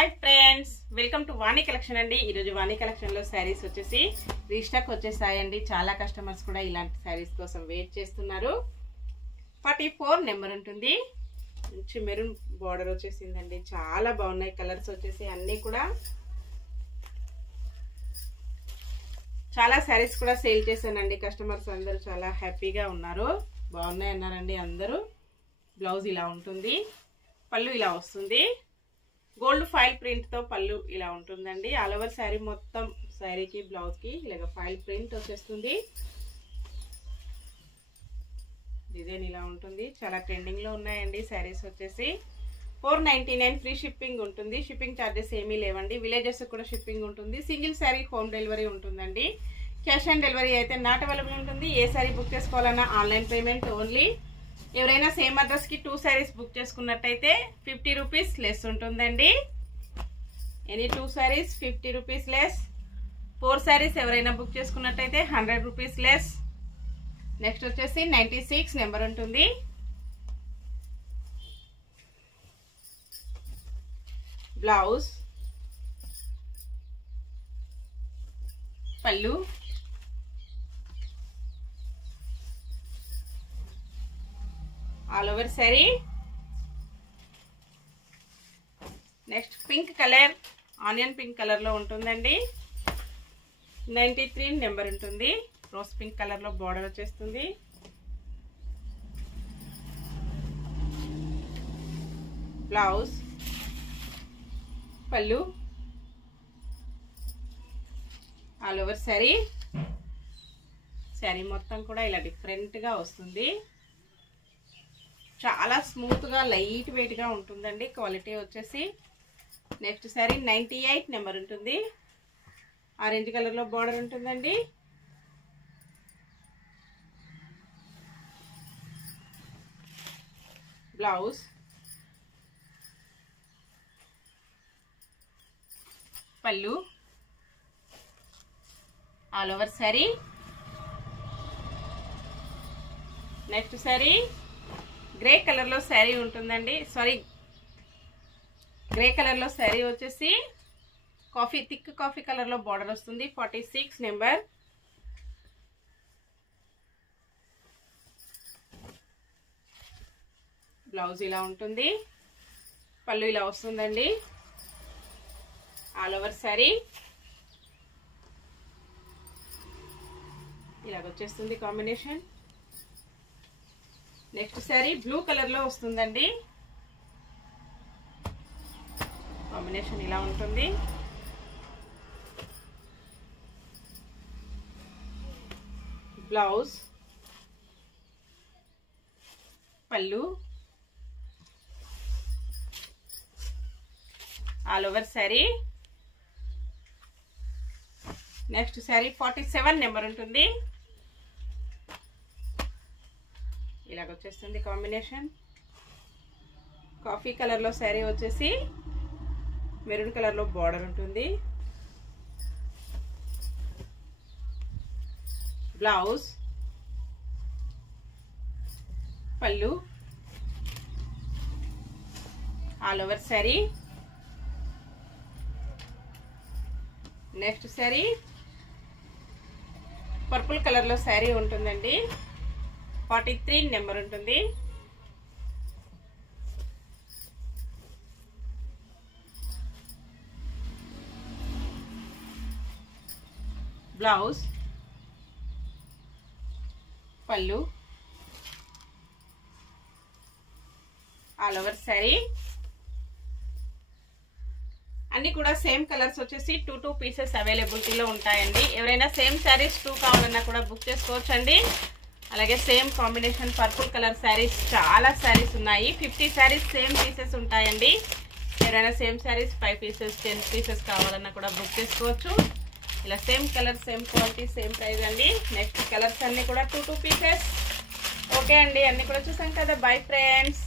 Hi friends, welcome to Vani collection అండి. ఈరోజు వాణి కలెక్షన్లో శారీస్ వచ్చేసి రీస్టాక్ వచ్చేసాయండి. చాలా కస్టమర్స్ కూడా ఇలాంటి శారీస్ కోసం వెయిట్ చేస్తున్నారు. 44 నెంబర్ ఉంటుంది. మంచి మెరూన్ బార్డర్ వచ్చేసిందండి. చాలా బాగున్నాయి కలర్స్ వచ్చేసి అన్నీ కూడా. చాలా శారీస్ కూడా సేల్ చేశానండి. కస్టమర్స్ అందరూ చాలా హ్యాపీగా ఉన్నారు. బాగున్నాయి అన్నారండి అందరూ. బ్లౌజ్ ఇలా ఉంటుంది, పళ్ళు ఇలా వస్తుంది. గోల్డ్ ఫైల్ ప్రింట్ తో పళ్ళు ఇలా ఉంటుందండి. ఆల్ ఓవర్ శారీ మొత్తం శారీకి బ్లౌజ్ కి ఇలాగ ఫైల్ ప్రింట్ వచ్చేస్తుంది. డిజైన్ ఇలా ఉంటుంది. చాలా ట్రెండింగ్ లో ఉన్నాయండి శారీస్ వచ్చేసి. 499 ఫ్రీ షిప్పింగ్ ఉంటుంది. షిప్పింగ్ ఛార్జెస్ ఏమీ లేవండి. విలేజెస్ కూడా షిప్పింగ్ ఉంటుంది. సింగిల్ శారీ హోమ్ డెలివరీ ఉంటుందండి. క్యాష్ ఆన్ డెలివరీ అయితే నాట్ అవైలబుల్ ఉంటుంది. ఏ శారీ బుక్ చేసుకోవాలన్నా ఆన్లైన్ పేమెంట్ ఓన్లీ. ఎవరైనా సేమ్ అడ్రస్ కి 2 శారీస్ బుక్ చేసుకున్నట్టయితే 50 రూపీస్ లెస్ ఉంటుందండి. Any 2 saris 50 rupees less. 4 saris ఎవరైనా బుక్ చేసుకున్నట్టయితే 100 రూపీస్ లెస్. నెక్స్ట్ వచ్చేసి 96 నెంబర్ ఉంటుంది. బ్లౌజ్, పళ్ళు, all over sari. Next pink colour, onion pink colour లో ఉంటుందండి. 93 నెంబర్ ఉంటుంది. రోజ్ పింక్ కలర్ లో బార్డర్ వచ్చేస్తుంది. బ్లౌజ్, పళ్ళు, ఆల్ ఓవర్ శారీ. శారీ మొత్తం కూడా ఇలా డిఫరెంట్ గా వస్తుంది. చాలా స్మూత్ గా లైట్ వెయిట్ గా ఉంటుందండి క్వాలిటీ వచ్చేసి. నెక్స్ట్ శారీ 98 నెంబర్ ఉంటుంది. ఆరెంజ్ కలర్ లో బార్డర్ ఉంటుందండి. బ్లౌజ్, పళ్ళు, all over sari. Next sari grey colour లో శారీ ఉంటుందండి. గ్రే కలర్ లో శారీ వచ్చేసి థిక్ కాఫీ కలర్ లో బార్డర్ వస్తుంది. 46 నెంబర్. బ్లౌజ్ ఇలా ఉంటుంది, పళ్ళు ఇలా వస్తుందండి. ఆల్ ఓవర్ శారీ ఇలాగొచ్చేస్తుంది combination. Next sari blue colour లో వస్తుందండి. కాంబినేషన్ ఇలా ఉంటుంది. బ్లౌజ్, పళ్ళు, all over sari. Next sari 47 number ఉంటుంది. ఇలాగొచ్చేస్తుంది కాంబినేషన్. కాఫీ కలర్ లో శారీ వచ్చేసి మెరూన్ కలర్ లో బార్డర్ ఉంటుంది. బ్లౌజ్, పళ్ళు, all over sari. Next sari purple colour లో శారీ ఉంటుందండి. 43 నెంబర్ ఉంటుంది. బ్లౌజ్, పళ్ళు, ఆల్ ఓవర్ శారీ. అన్ని కూడా సేమ్ కలర్స్ వచ్చేసి 2 పీసెస్ అవైలబిలిటీలో ఉంటాయండి. ఎవరైనా సేమ్ శారీస్ 2 కావాలన్నా కూడా బుక్ చేసుకోవచ్చు అండి. అలాగే same combination purple colour saris చాలా శారీస్ ఉన్నాయి. 50 శారీస్ సేమ్ పీసెస్ ఉంటాయండి. ఎవరైనా సేమ్ శారీస్ 5 పీసెస్ 10 పీసెస్ కావాలన్నా కూడా బుక్ చేసుకోవచ్చు. ఇలా same colour, same quality, same price అండి. నెక్స్ట్ కలర్స్ అన్ని కూడా 2 పీసెస్. ఓకే అండి, అన్ని కూడా చూసాం కదా. Bye friends.